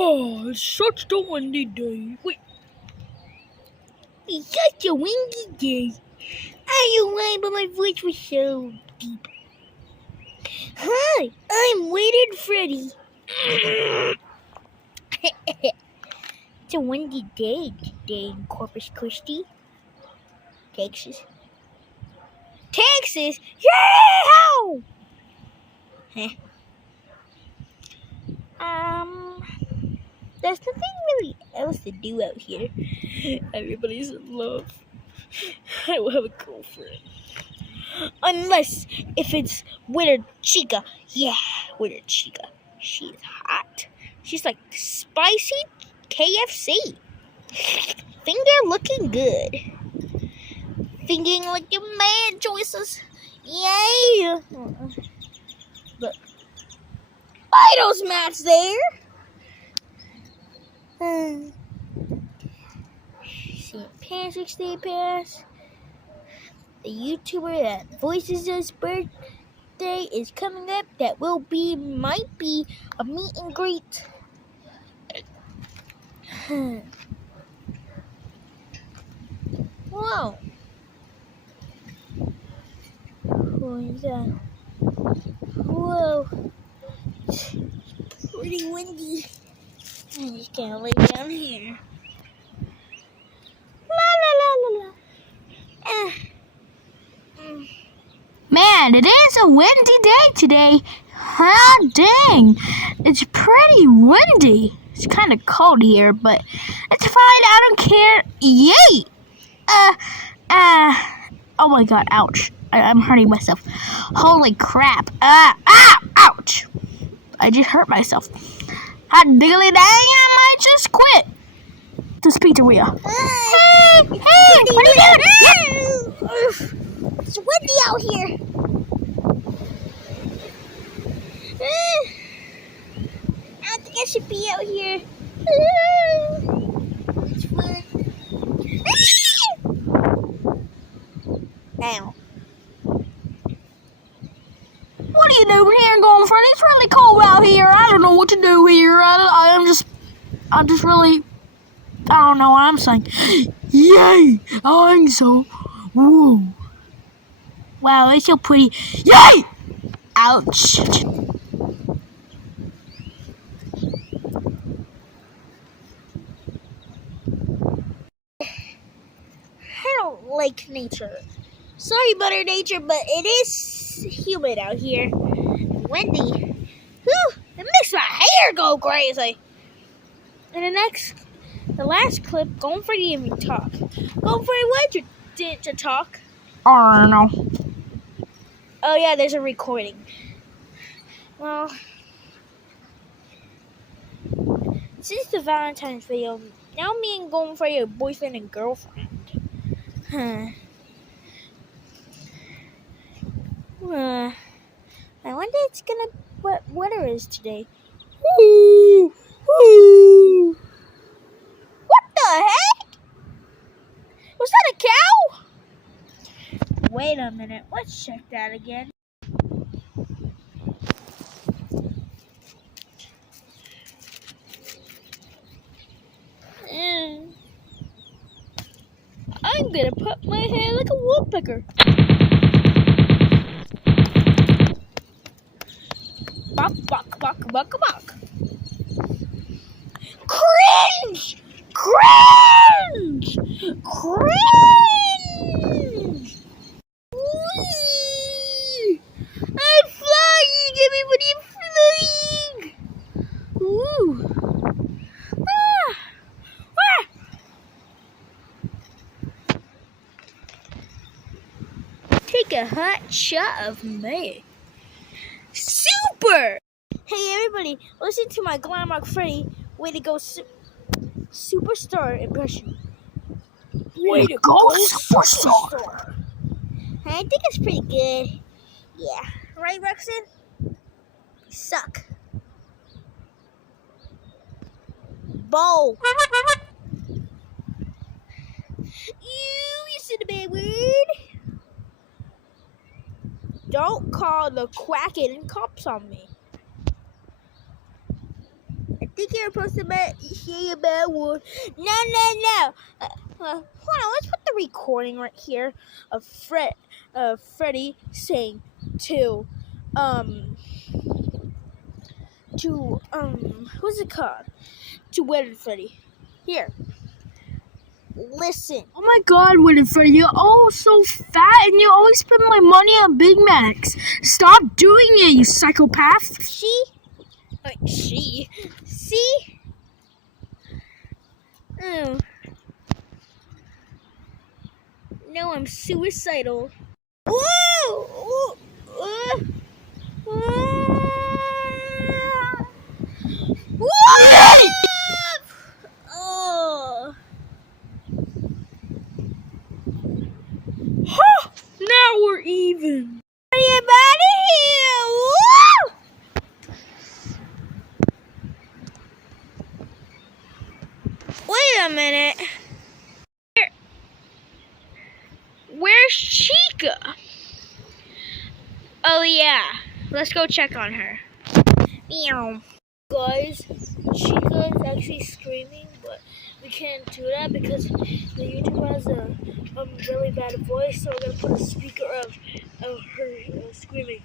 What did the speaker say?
Oh, it's such a windy day. Wait. It's such a windy day. I don't know why, but my voice was so deep. Hi, I'm Waiter Freddy. It's a windy day today in Corpus Christi, Texas. Texas? Yeah! There's nothing really else to do out here. Everybody's in love. I don't have a girlfriend. Unless if it's Winter Chica. Yeah, Winter Chica. She's hot. She's like spicy KFC. Finger looking good. Thinking like your man choices. Yay! Look. Vitals match there. St. Patrick's Day pass. The YouTuber that voices his birthday is coming up. That might be a meet and greet. Wow. What is that? Whoa. It's pretty windy. I'm just gonna lay down here. La la la la la. Man, it is a windy day today. Ah, dang. It's pretty windy. It's kind of cold here, but it's fine. I don't care. Yay! Oh my god, ouch. I'm hurting myself. Holy crap. Ouch. I just hurt myself. Hot diggly dang, I might just quit this pizzeria. Hey, what are you doing? It's windy out here. I think I should be out here. It's fun. Ow. What are you doing here, girlfriend? It's really cold out here. I don't know what to do here. I'm just really, I don't know what I'm saying. Yay! I'm so, woo. Wow, it's so pretty. Yay! Ouch. I don't like nature. Sorry, Mother Nature, but it is humid out here. Windy. Whew, it makes my hair go crazy. And the last clip, going for the evening talk. Going for what did you talk? I don't know. Oh yeah, there's a recording. Well, since the Valentine's video, now me and going for your boyfriend and girlfriend. I wonder what weather is today. Ooh. What the heck? Was that a cow? Wait a minute. Let's check that again. I'm gonna put my hair like a woodpecker. Bok, bok, bok, bok, bok. Cringe! Cringe! Cringe! Whee! I'm flying! Everybody, I'm flying! Ooh! Take a hot shot of me. Super! Hey everybody, listen to my Glamrock Freddy Way to Go Superstar impression. Way to go, Superstar! I think it's pretty good. Yeah. Right, Rexon? You suck. Bow. You said a bad word. Don't call the quacking cops on me. think you're supposed to say a bad word. No. Hold on, let's put the recording right here of Freddy saying what's it called? To Wed Freddy. Here. Listen. Oh my God, Winifred, you're all so fat and you always spend my money on Big Macs. Stop doing it, you psychopath. See? Oh. No, I'm suicidal. Whoa! Oh. Now we're even. Everybody here! Woo! Wait a minute. Where's Chica? Oh yeah, let's go check on her. Meow. Guys, Chica is actually screaming, but we can't do that because the YouTuber has a really bad voice, so we're gonna put a speaker of her screaming.